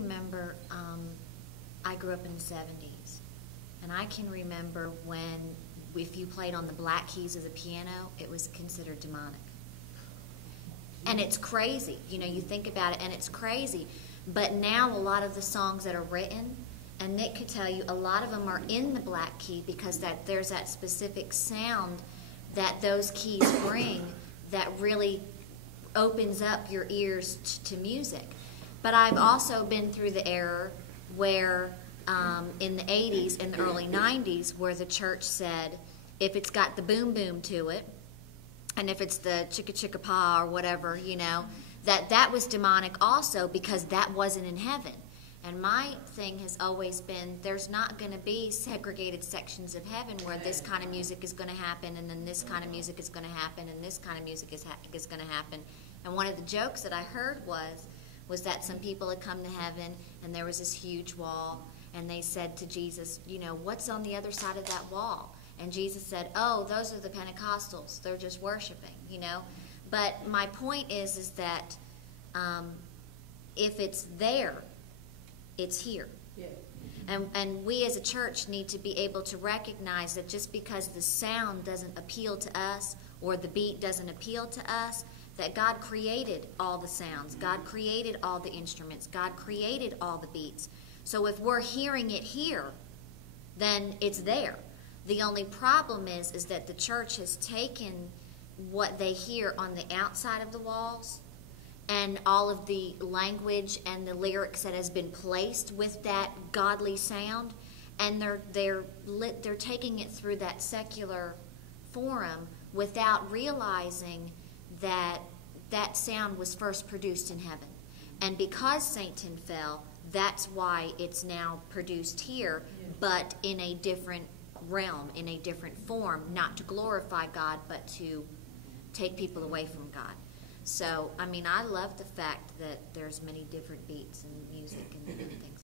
remember, I grew up in the 70s, and I can remember when, if you played on the black keys of the piano, it was considered demonic. And it's crazy. You know, you think about it, and it's crazy. But now a lot of the songs that are written, and Nick could tell you, a lot of them are in the black key because there's that specific sound that those keys bring that really opens up your ears to music. But I've also been through the era where in the 80s and the early 90s where the church said, if it's got the boom boom to it, and if it's the chicka chicka pa or whatever, you know, that was demonic also because that wasn't in heaven. And my thing has always been, there's not going to be segregated sections of heaven where this kind of music is going to happen, and then this kind of music is going to happen, and this kind of music is going to happen. And one of the jokes that I heard was that some people had come to heaven, and there was this huge wall, and they said to Jesus, you know, what's on the other side of that wall? And Jesus said, oh, those are the Pentecostals. They're just worshiping, you know. But my point is that if it's there, it's here. Yeah. And we as a church need to be able to recognize that just because the sound doesn't appeal to us or the beat doesn't appeal to us, that God created all the sounds. God created all the instruments. God created all the beats. So if we're hearing it here, then it's there. The only problem is that the church has taken what they hear on the outside of the walls and all of the language and the lyrics that has been placed with that godly sound, and they're taking it through that secular forum without realizing that that sound was first produced in heaven. And because Satan fell, that's why it's now produced here, but in a different realm, in a different form, not to glorify God, but to take people away from God. So, I mean, I love the fact that there's many different beats and music and things.